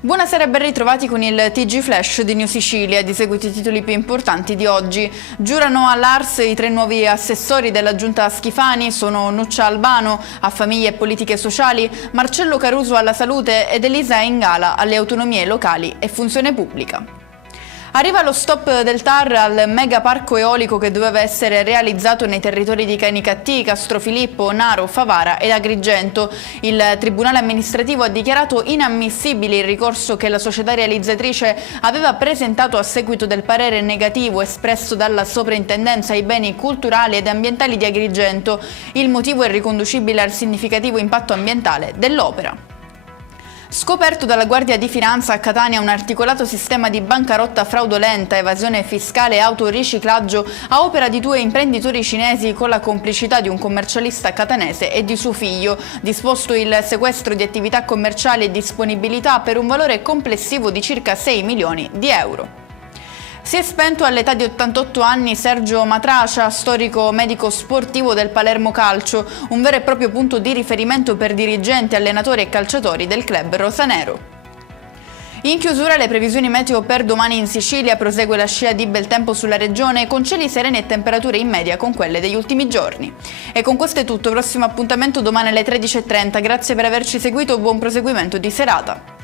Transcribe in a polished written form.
Buonasera e ben ritrovati con il TG Flash di New Sicilia. Di seguito i titoli più importanti di oggi. Giurano all'Ars i 3 nuovi assessori della giunta Schifani, sono Nuccia Albano a famiglie e politiche sociali, Marcello Caruso alla salute ed Elisa Ingala alle autonomie locali e funzione pubblica. Arriva lo stop del TAR al mega parco eolico che doveva essere realizzato nei territori di Canicattì, Castrofilippo, Naro, Favara ed Agrigento. Il Tribunale amministrativo ha dichiarato inammissibile il ricorso che la società realizzatrice aveva presentato a seguito del parere negativo espresso dalla Soprintendenza ai beni culturali ed ambientali di Agrigento. Il motivo è riconducibile al significativo impatto ambientale dell'opera. Scoperto dalla Guardia di Finanza a Catania un articolato sistema di bancarotta fraudolenta, evasione fiscale e autoriciclaggio a opera di 2 imprenditori cinesi con la complicità di un commercialista catanese e di suo figlio. Disposto il sequestro di attività commerciali e disponibilità per un valore complessivo di circa 6 milioni di euro. Si è spento all'età di 88 anni Sergio Matracia, storico medico sportivo del Palermo Calcio, un vero e proprio punto di riferimento per dirigenti, allenatori e calciatori del club rosanero. In chiusura le previsioni meteo per domani in Sicilia, prosegue la scia di bel tempo sulla regione con cieli sereni e temperature in media con quelle degli ultimi giorni. E con questo è tutto, prossimo appuntamento domani alle 13:30, grazie per averci seguito, buon proseguimento di serata.